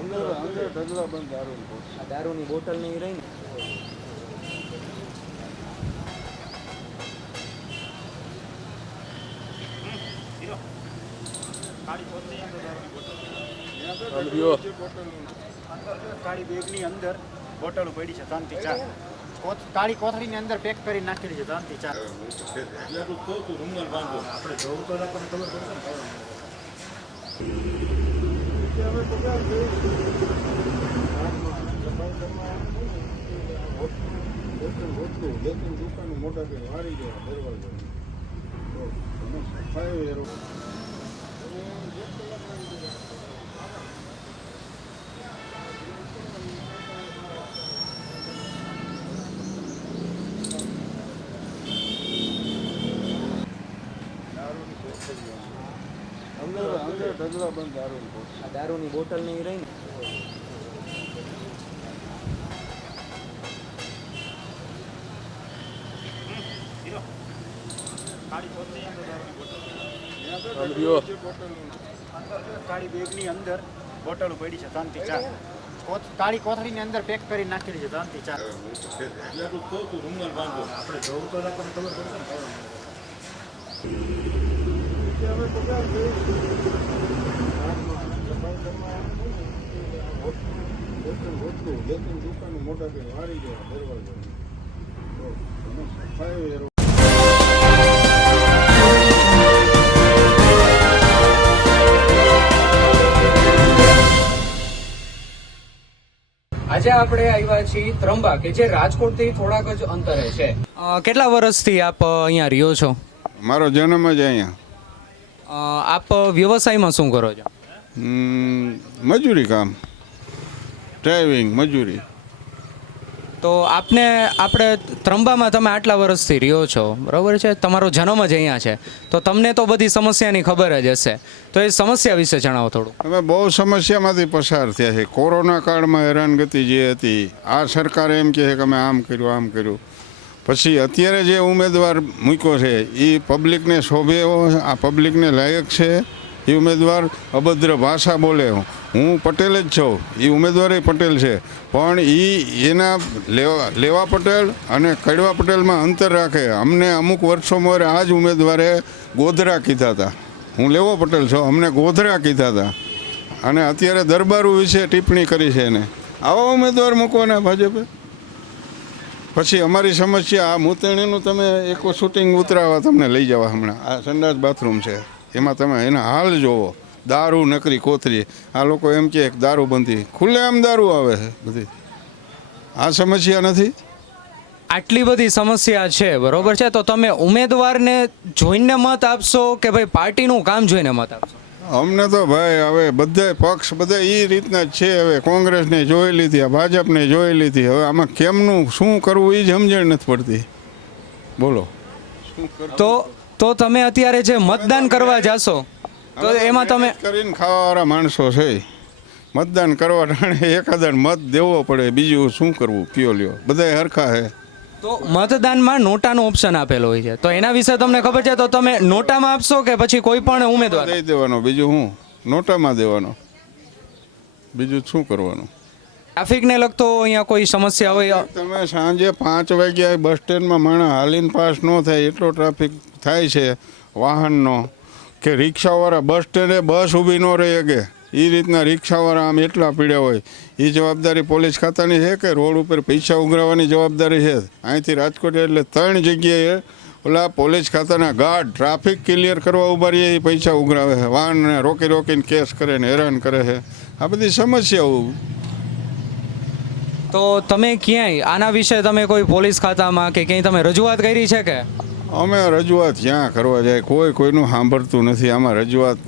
અંદર ઢગલા બંધ દારૂની બોટલ નહીં રહી ને. કાળી બેગની અંદર બોટલો પડી છે 3 થી 4. કાળી કોથળીની અંદર પેક કરી નાખેલી છે 3 થી 4. આપણે જોવું તો આપણને ખબર પડશે ને દુકાન મોટા કે વાળી ગયા દરવાજા અંદર ઢગલા બંધ દારૂની બોટલ નહીં રહી ને. કાળી બેગની અંદર બોટલો પડી છે 3 થી 4. કાળી કોથળીની અંદર પેક કરી નાખેલી છે 3 થી 4. આપણે જોવું તો આપણને ખબર પડશે ને. દુકાન મોટા કે વાળી ગયા દરવાજા. આજે આપણે આવ્યા છીએ ત્રંબા કે જે રાજકોટથી થોડાક જ અંતરે છે. કેટલા વર્ષથી આપ અહીંયા રહ્યો છો? મારો જન્મ જ અહીંયા. આપ વ્યવસાયમાં શું કરો છો? મજૂરી કામ, ડ્રાઇવિંગ મજૂરી. તો આપણે ત્રંબામાં તમે આટલા વર્ષથી રહ્યો છો, બરાબર છે, તમારો જન્મ જ અહીંયા છે, તો તમને તો બધી સમસ્યાની ખબર જ હશે, તો એ સમસ્યા વિશે જણાવો થોડું. અમે બહુ સમસ્યામાંથી પસાર થયા છે. કોરોના કાળમાં હેરાનગતિ જે હતી, આ સરકારે એમ કહે કે અમે આમ કર્યું. પછી અત્યારે જે ઉમેદવાર મૂક્યો છે એ પબ્લિકને શોભે એવો, આ પબ્લિકને લાયક છે એ ઉમેદવાર અભદ્ર ભાષા બોલે. હું પટેલ જ છું, એ ઉમેદવારે પટેલ છે, પણ એના લેવા પટેલ અને કડવા પટેલમાં અંતર રાખે. અમને અમુક વર્ષોમાં આ જ ઉમેદવારે ગોધરા કીધા હતા. હું લેવો પટેલ છું, અમને ગોધરા કીધા હતા, અને અત્યારે દરબારો વિશે ટિપ્પણી કરી છે એને. આવા ઉમેદવાર મૂકવાના ભાજપે. પછી અમારી સમસ્યા આ મૂતણીનું તમે એક શૂટિંગ ઉતરાવા તમને લઈ જવા. હમણાં આ સંડાસ બાથરૂમ છે, એમાં તમે એના હાલ જોવો. દારૂ નકરી કોતરી. આ લોકો એમ કે દારૂ બંધી, ખુલ્લે આમ દારૂ આવે છે બધી. આ સમસ્યા નથી. આટલી બધી સમસ્યા છે, બરોબર છે, તો તમે ઉમેદવારને જોઈને મત આપશો કે ભાઈ પાર્ટીનું કામ જોઈને મત આપશો? અમને તો ભાઈ હવે બધા પક્ષ બધા એ રીતના જ છે. હવે કોંગ્રેસને જોઈ લીધી, ભાજપને જોઈ લીધી. હવે આમાં કેમનું શું કરવું એ જ સમજણ નથી પડતી. બોલો તો તમે અત્યારે જે મતદાન કરવા જાશો તો એમાં તમે કરીને ખાવાવાળા માણસો છે. મતદાન કરવા ટાણે એકાદા મત દેવો પડે, બીજું શું કરવું? પીઓ લ્યો, બધા હરખા છે. તો મતદાનમાં નોટાનો ઓપ્શન આપેલો હોય છે, તો એના વિશે તમને ખબર છે, તો તમે નોટામાં આપશો કે પછી કોઈ પણ ઉમેદવાર દઈ દેવાનો? બીજું હું નોટામાં દેવાનો, બીજું શું કરવાનું? ટ્રાફિકને લગતો અહીંયા કોઈ સમસ્યા હોય? તમે સાંજે 5 વાગ્યા બસ સ્ટેન્ડમાં માણસ હાલીને પાસ ન થાય એટલો ટ્રાફિક થાય છે વાહનનો, કે રિક્ષાવાળા બસ સ્ટેન્ડે બસ ઊભી ન રહી શકે એ રીતના રિક્ષાવાળા આમ એટલા પીડ્યા હોય. એ જવાબદારી પોલીસ ખાતાની છે કે રોડ ઉપર પૈસા ઉઘરાવવાની જવાબદારી છે? અહીંથી રાજકોટ એટલે 3 જગ્યાએ ઓલા પોલીસ ખાતાના ગાર્ડ ટ્રાફિક ક્લિયર કરવા ઉભા રહીએ, એ પૈસા ઉઘરાવે છે, વાહનને રોકીને કેસ કરે ને હેરાન કરે છે. આ બધી સમસ્યાઓ. તો તમે ક્યાંય આના વિશે તમે કોઈ પોલીસ ખાતામાં કે ક્યાંય તમે રજૂઆત કરી છે કે? અમે રજૂઆત ક્યાં કરવા જાય? કોઈનું સાંભળતું નથી. આમાં રજૂઆત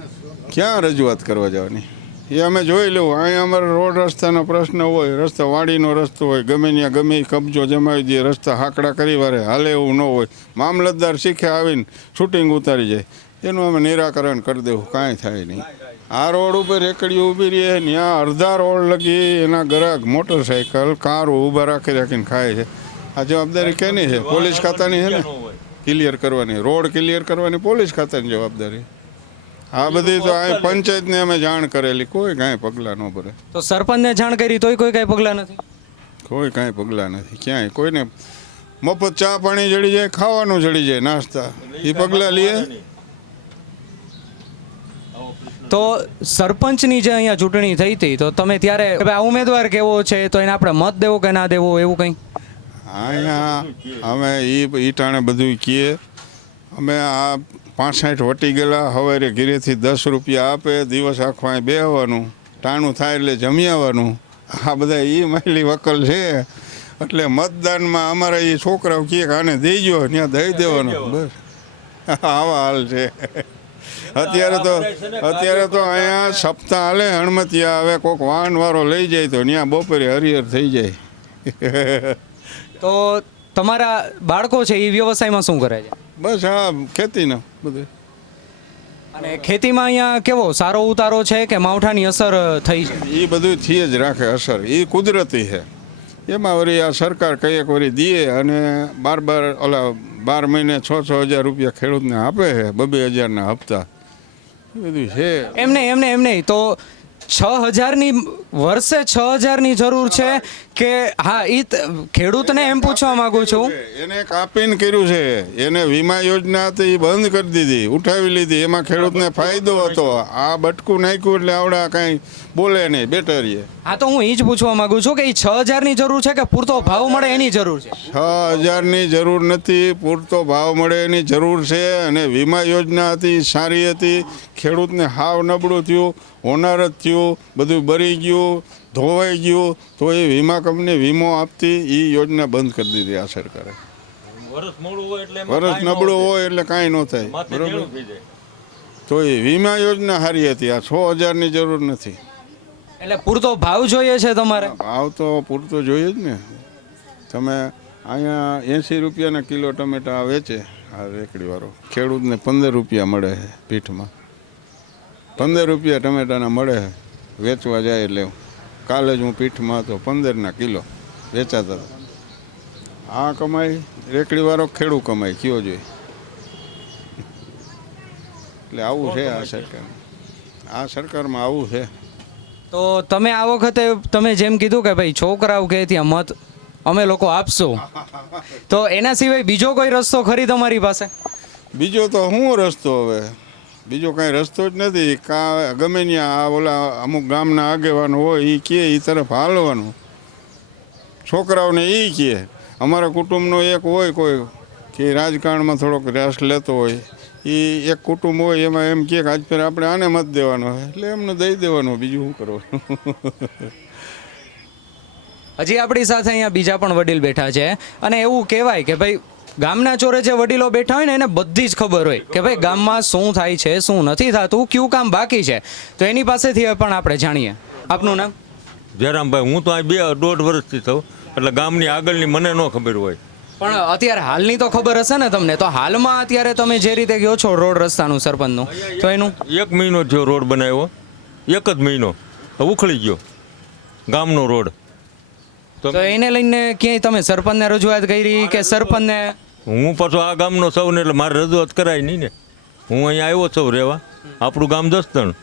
ક્યાં રજૂઆત કરવા જવાની? એ અમે જોઈ લેવું. અહીંયા અમારે રોડ રસ્તાનો પ્રશ્ન હોય, રસ્તા વાડીનો રસ્તો હોય, ગમે ત્યાં ગમે ઈ કબજો જમાવી દે, રસ્તા હાકડા કરી વારે હાલે એવું ન હોય. મામલતદાર શીખે આવીને શૂટિંગ ઉતારી જાય, એનું અમે નિરાકરણ કરી દેવું, કાંઈ થાય નહીં. આ રોડ ઉપર એકડી ઊભી રહે, ત્યાં અડધા રોડ લગી એના ગ્રાહક મોટરસાઇકલ કારો ઊભા રાખી રાખીને ખાય છે. આ જવાબદારી કેની છે? પોલીસ ખાતાની છે ને, ક્લિયર કરવાની, રોડ ક્લિયર કરવાની પોલીસ ખાતાની જવાબદારી. આ બધી તો આ પંચાયતને અમે જાણ કરેલી, કોઈ કાંઈ પગલાં ન ભરે. તો સરપંચને જાણ કરી તોય કોઈ કાંઈ પગલાં નથી. કોઈ કાંઈ પગલાં નથી ક્યાંય. કોઈને મફત ચા પાણી જડી જાય, ખાવાનું જડી જાય, નાસ્તા, એ પગલાં લઈએ. તો સરપંચની જે અહીંયા ચૂંટણી થઈ હતી તો તમે ત્યારે કે ભાઈ આ ઉમેદવાર કેવો છે તો એને આપણે મત દેવો કે ના દેવો એવું કંઈ? અહીંયા અમે એ ટાણે બધું કીએ. અમે આ 65 વટી ગયેલા, હવે ઘીરેથી 10 રૂપિયા આપે, દિવસ આખો અહીં બેહવાનું, ટાણું થાય એટલે જમી આવવાનું. આ બધા એ માયલી વકલ છે. એટલે મતદાનમાં અમારા એ છોકરાઓ કહે કે આને દેજો, ત્યાં દઈ દેવાનું, બસ આવા હાલ છે. અત્યારે તો અહીંયા સપ્તાહ હાલે હણમતિયા, હવે કોઈક વાહનવાળો લઈ જાય તો ત્યાં બપોરે હરિહર થઈ જાય. તો તમારા બાળકો છે એ વ્યવસાયમાં શું કરે છે? બસ આ ખેતીના બધું. અને ખેતીમાં અહીંયા કેવો સારો ઉતારો છે કે માવઠાની અસર થઈ છે? એ બધું થી જ રાખે અસર, એ કુદરતી છે. એમાં વળી આ સરકાર કંઈક વળી દે અને 12 મહિને 6-6 હજાર રૂપિયા ખેડૂતને આપે છે, 2-2 હજારના હપ્તા, એ બધું છે. એમને તો 6,000ની વર્ષે 6,000ની જરૂર છે કે? હા, એ ખેડૂતને એમ પૂછવા માંગુ છું. એને કાપીને કર્યું છે, એને વીમા યોજના હતી એ બંધ કરી દીધી, ઉઠાવી લીધી. એમાં ખેડૂતને ફાયદો હતો. આ બટકું નાખ્યું એટલે આવડા કાંઈ બોલે નહીં, બેટર રહીએ. હા, તો હું એ જ પૂછવા માંગુ છું કે એ 6,000ની જરૂર છે કે પૂરતો ભાવ મળે એની જરૂર છે? 6,000ની જરૂર નથી, પૂરતો ભાવ મળે એની જરૂર છે. અને વીમા યોજના હતી સારી હતી. ખેડૂતને હાવ નબળું થયું, હોનારત થયું, બધું બરી ગયું, ધોવાઈ ગયું, તો એ વીમા કંપની વીમો આપતી, એ યોજના બંધ કરી દીધી આ સરકારે. વરસ નબળું હોય એટલે કાંઈ ન થાય, બરોબર. તો એ વીમા યોજના સારી હતી, આ 6,000ની જરૂર નથી. એટલે પૂરતો ભાવ જોઈએ છે તમારે? ભાવ તો પૂરતો જોઈએ જ ને. તમે અહીંયા 80 રૂપિયાના કિલો ટમેટા વેચે આ રેકડીવાળો, ખેડૂતને 15 રૂપિયા મળે છે પીઠમાં. 15 રૂપિયા ટમેટાના મળે છે, વેચવા જાય એટલે. કાલે જ હું પીઠમાં હતો, 15ના કિલો વેચાતા હતા. આ કમાઈ રેકડીવાળો ખેડૂત કમાઈ કયો જોઈએ. એટલે આવું છે આ સરકાર, આ સરકારમાં આવું છે. તો તમે આ વખતે તમે જેમ કીધું કે ભાઈ છોકરાઓ કે ત્યાં મત અમે લોકો આપશું, તો એના સિવાય બીજો કોઈ રસ્તો ખરી તમારી પાસે? બીજો તો શું રસ્તો? હવે બીજો કાંઈ રસ્તો જ નથી. ગમે ત્યાં આ ઓલા અમુક ગામના આગેવાનો હોય એ કહે એ તરફ હાલવાનું. છોકરાઓને એ કહે. અમારા કુટુંબનો એક હોય કોઈ કે રાજકારણમાં થોડોક રસ લેતો હોય, એ એક કુટુંબ હોય, એમાં એમ કહે કે આજ ફેર આપણે આને મત દેવાનો હોય, એટલે એમને દઈ દેવાનો, બીજું શું કરવાનું. હજી આપણી સાથે અહીંયા બીજા પણ વડીલ બેઠા છે, અને એવું કહેવાય કે ભાઈ ગામના ચોરે જે વડીલો બેઠા હોય ને એને બધી જ ખબર હોય કે ભાઈ ગામમાં શું થાય છે, શું નથી થતું, કયું કામ બાકી છે. તો એની પાસેથી પણ આપણે જાણીએ. આપનું નામ? જયરામભાઈ. હું તો આ 2.5 વર્ષથી થયું, એટલે ગામની આગળની મને ન ખબર હોય. પણ અત્યારે હાલની તો ખબર હશે ને તમને? તો હાલમાં અત્યારે તમે જે રીતે કહો છો રોડ રસ્તાનું સરપંચનું, તો એનું 1 મહિનો થયો રોડ બનાવ્યો, 1 જ મહિનો ઉખડી ગયો ગામનો રોડ. તો એને લઈને ક્યાંય તમે સરપંચને રજૂઆત કરી કે સરપંચને? હું પાછો આ ગામનો સૌ ને, એટલે મારે રજૂઆત કરાય નહીં ને. હું અહીંયા આવ્યો છું રહેવા, આપણું ગામ દસ્તણ.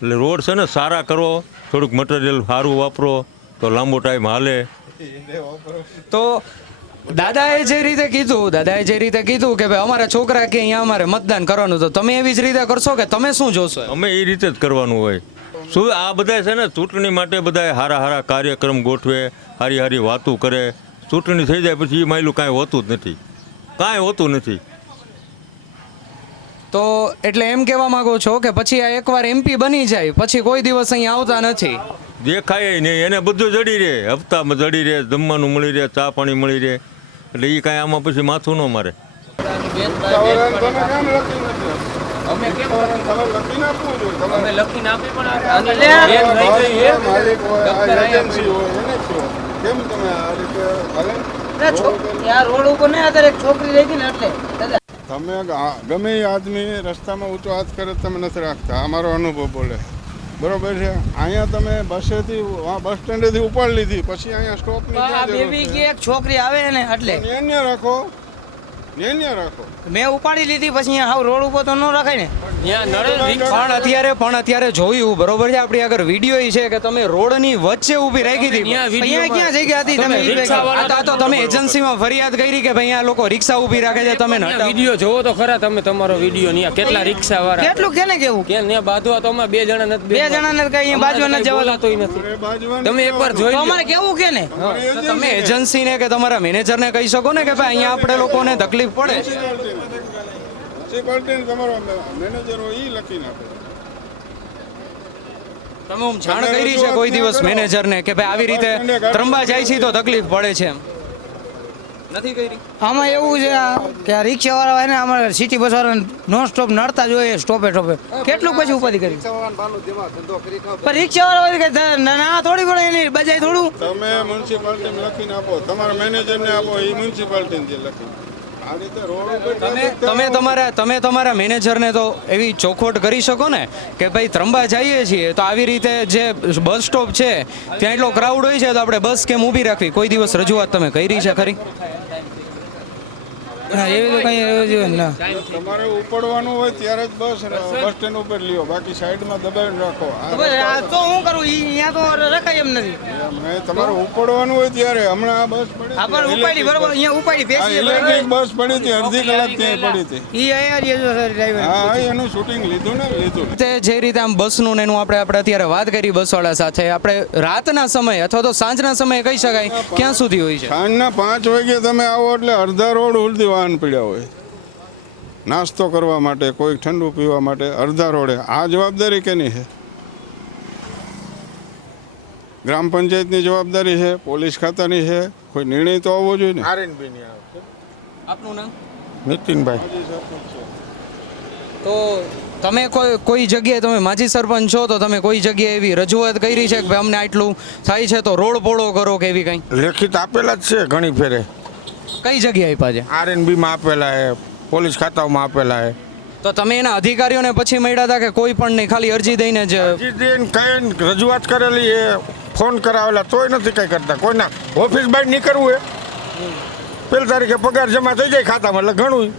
એટલે રોડ છે ને સારા કરો, થોડુંક મટીરિયલ સારું વાપરો તો લાંબો ટાઈમ હાલે. તો દાદાએ જે રીતે કીધું કે ભાઈ અમારા છોકરા કે અહીંયા અમારે મતદાન કરવાનું, તો તમે એવી જ રીતે કરશો કે તમે શું જોશો? અમે એ રીતે જ કરવાનું હોય. શું આ બધા છે ને ચૂંટણી માટે બધા હારા કાર્યક્રમ ગોઠવે, હારી વાતું કરે. ચૂંટણી થઈ જાય પછી એ માયલું કાંઈ હોતું જ નથી, કાંઈ હોતું નથી. તો એટલે એમ કહેવા માંગો છો કે પછી આ એકવાર MP બની જાય પછી કોઈ દિવસ અહીં આવતા નથી? દેખાય નહીં, એને બધું જડી રહે, હપ્તામાં જડી રહે, જમવાનું મળી રહે, ચા પાણી મળી રહે. એટલે એ કાંઈ આમાં પછી માથું ન મારે. અમે કેમ તમે લખીને આપવું જોઈએ અમે તમારે લખીને આપી પણ આની બેન રહી ગઈ એ માલિક હોય આ દફતર અહીંયા એજન્સી હોય એને કહો કેમ તમે આ રીતે હાલે યાર રોડ ઉપર ને અત્યારે એક છોકરી રહી હતી ને એટલે દાદા તમે ગમે એ આદમી રસ્તામાં ઊંચો હાથ કરે તો તમે નથી રાખતા અમારો અનુભવ બોલે બરોબર છે અહીંયા તમે બસેથી બસ સ્ટેન્ડેથી ઉપાડી લીધી પછી અહીંયા સ્ટોપની આ ક્યાં જરૂર બેબી છે? કે એક છોકરી આવે ને એટલે ન્યાન્ય રાખો ન્યાન્ય રાખો મેં ઉપાડી લીધી પછી અહીંયા હાવ રોડ ઉપર તો ન રખાય ને ત્યાં નરેન્દ્ર રિક્ષા પણ અત્યારે જોયું બરોબર છે આપણી આગળ વિડીયો છે કે તમે રોડની વચ્ચે ઊભી રાખી હતી ત્યાં અહીંયા ક્યાં જગ્યા હતી તમે ઈ રિક્ષાવાળા આ તો તમે એજન્સીમાં ફરિયાદ કરી કે ભાઈ આ લોકો રિક્ષા ઊભી રાખે છે તમે ત્યાં વિડીયો જોવો તો ખરા તમે તમારો વિડીયો ત્યાં કેટલા રિક્ષા વાળા કેટલું કેને કેવું કે ત્યાં બાંધવા તો અમે બે જણા નથી બે જણાને કઈ અહીંયા બાજુ ન જવા બોલાતોય નથી અરે બાજવાની તમે એકવાર જોઈ તો લો અમારે કેવું કે ને તમારી તમે એજન્સીને કે તમારા મેનેજરને કહી શકો ને કે ભાઈ અહીંયા આપણે લોકોને તકલીફ પડે છે મ્યુનિસિપાલિટીને તમારો મેનેજર હોય એ લખીને આપે તમે હું જાણ કરી છે કોઈ દિવસ મેનેજરને કે ભાઈ આવી રીતે ત્રંબા જાય છે તો તકલીફ પડે છે એમ નથી કરી આમાં એવું છે કે આ રિક્ષા વાળા હોય ને અમારે સિટી બસ વાળા નોન સ્ટોપ નડતા જોઈએ સ્ટોપે સ્ટોપે કેટલું પછી ઉપાધિ કરી પણ રિક્ષા વાળા હોય કે ના થોડી ઘણી એની બજાય થોડું તમે મ્યુનિસિપાલિટીને લખીને આપો તમારા મેનેજરને આપો એ મ્યુનિસિપાલિટીને જે લખીને આ રીતે રોડ ઉપર તમે તમારા મેનેજરને તો એવી ચોખવટ કરી શકો ને કે ભાઈ ત્રંબા જઈએ છીએ તો આવી રીતે જે બસ સ્ટોપ છે ત્યાં એટલો ક્રાઉડ હોય છે તો આપણે બસ કેમ ઊભી રાખવી કોઈ દિવસ રજૂઆત તમે કરી છે ખરી હા એવી તો કઈ એવું જોઈએ ના તમારે ઉપડવાનું હોય ત્યારે જ બસ સ્ટેન્ડ ઉપર લ્યો બાકી સાઈડમાં દબાઈને રાખો બસ આ તો હું કરું અહીંયા તો રખાય એમ નથી તમારે ઉપડવાનું હોય ત્યારે હમણાં આ બસ પડી આ પણ ઉપાડી બરોબર અહીંયા ઉપાડી આ બેસી ઇલેક્ટ્રિક બસ પડી હતી અડધી કલાક ત્યાં પડી હતી ઈ અહીંયા ડ્રાઈવર હા એનું શૂટિંગ લીધું ને લીધું તે જે રીતે આમ બસનું ને એનું આપણે અત્યારે વાત કરી બસવાળા સાથે આપણે રાતના સમયે અથવા તો સાંજના સમયે કહી શકાય ક્યાં સુધી હોય છે સાંજના 5 વાગે તમે આવો એટલે અડધા રોડ સુધી વાહન પડ્યા હોય નાસ્તો કરવા માટે કોઈ ઠંડુ પીવા માટે અડધા રોડે આ જવાબદારી કેની છે ગ્રામ પંચાયતની જવાબદારી છે પોલીસ ખાતાની છે કોઈ નિર્ણય તો આવવો જોઈએ ને આપનું નામ નીતિનભાઈ તો તમે કોઈ જગ્યાએ તમે માજી સરપંચ છો તો તમે કોઈ જગ્યાએ એવી રજૂઆત કરી છે કે ભાઈ અમને આટલું થાય છે તો રોડ પોળો કરો કે એવી કંઈ લેખિત આપેલા જ છે ઘણી ફેરે કઈ જગ્યાએ આપ્યા છે આરએનબીમાં આપેલા છે પોલીસ ખાતાઓમાં આપેલા છે તો તમે એના અધિકારીઓને પછી મળ્યા હતા કે કોઈ પણ નહીં ખાલી અરજી દઈને જ અરજી દઈને કઈ રજૂઆત કરેલી એ ફોન કરાવેલા તોય નથી કઈ કરતા કોઈના ઓફિસ બહાર નીકળવું એ પેલી તારીખે પગાર જમા થઈ જાય ખાતામાં એટલે ઘણું